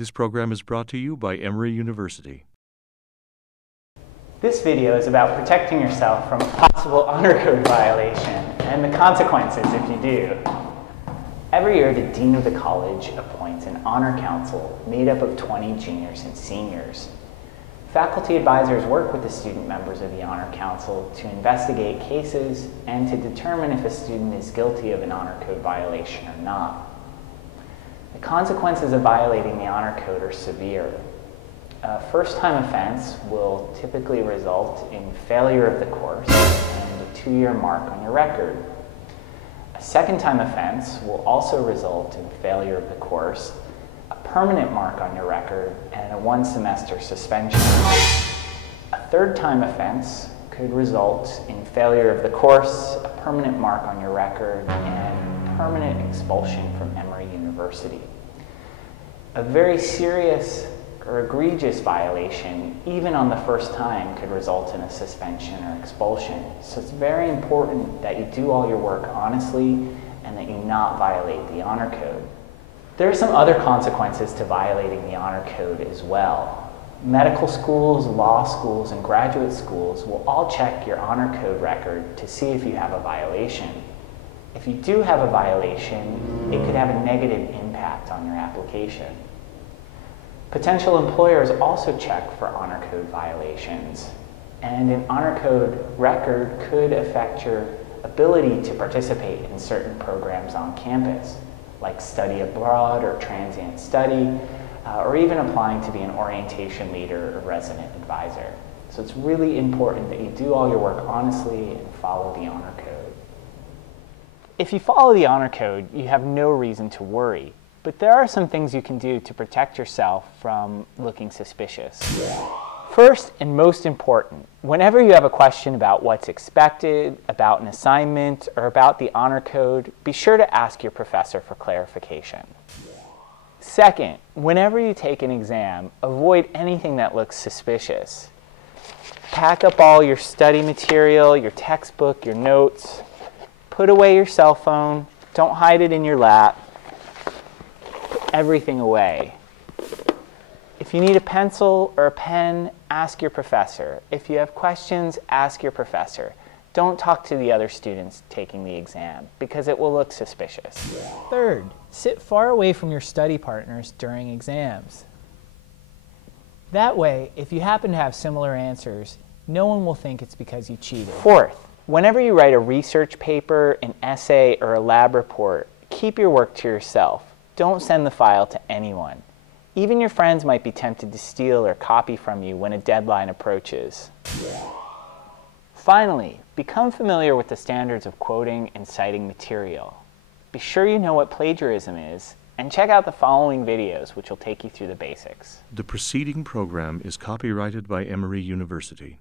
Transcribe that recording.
This program is brought to you by Emory University. This video is about protecting yourself from a possible honor code violation and the consequences if you do. Every year, the dean of the college appoints an honor council made up of 20 juniors and seniors. Faculty advisors work with the student members of the honor council to investigate cases and to determine if a student is guilty of an honor code violation or not. The consequences of violating the honor code are severe. A first-time offense will typically result in failure of the course and a 2-year mark on your record. A second-time offense will also result in failure of the course, a permanent mark on your record, and a 1-semester suspension. A third-time offense could result in failure of the course, a permanent mark on your record, and permanent expulsion from Emory University. A very serious or egregious violation, even on the first time, could result in a suspension or expulsion. So it's very important that you do all your work honestly and that you not violate the honor code. There are some other consequences to violating the honor code as well. Medical schools, law schools, and graduate schools will all check your honor code record to see if you have a violation. If you do have a violation, it could have a negative impact on your application. Potential employers also check for honor code violations, and an honor code record could affect your ability to participate in certain programs on campus, like study abroad or transient study, or even applying to be an orientation leader or resident advisor. So it's really important that you do all your work honestly and follow the honor code. If you follow the honor code, you have no reason to worry. But there are some things you can do to protect yourself from looking suspicious. First and most important, whenever you have a question about what's expected, about an assignment, or about the honor code, be sure to ask your professor for clarification. Second, whenever you take an exam, avoid anything that looks suspicious. Pack up all your study material, your textbook, your notes. Put away your cell phone. Don't hide it in your lap. Everything away. If you need a pencil or a pen, ask your professor. If you have questions, ask your professor. Don't talk to the other students taking the exam because it will look suspicious. Third, sit far away from your study partners during exams. That way, if you happen to have similar answers, no one will think it's because you cheated. Fourth, whenever you write a research paper, an essay, or a lab report, keep your work to yourself. Don't send the file to anyone. Even your friends might be tempted to steal or copy from you when a deadline approaches. Finally, become familiar with the standards of quoting and citing material. Be sure you know what plagiarism is, and check out the following videos which will take you through the basics. The preceding program is copyrighted by Emory University.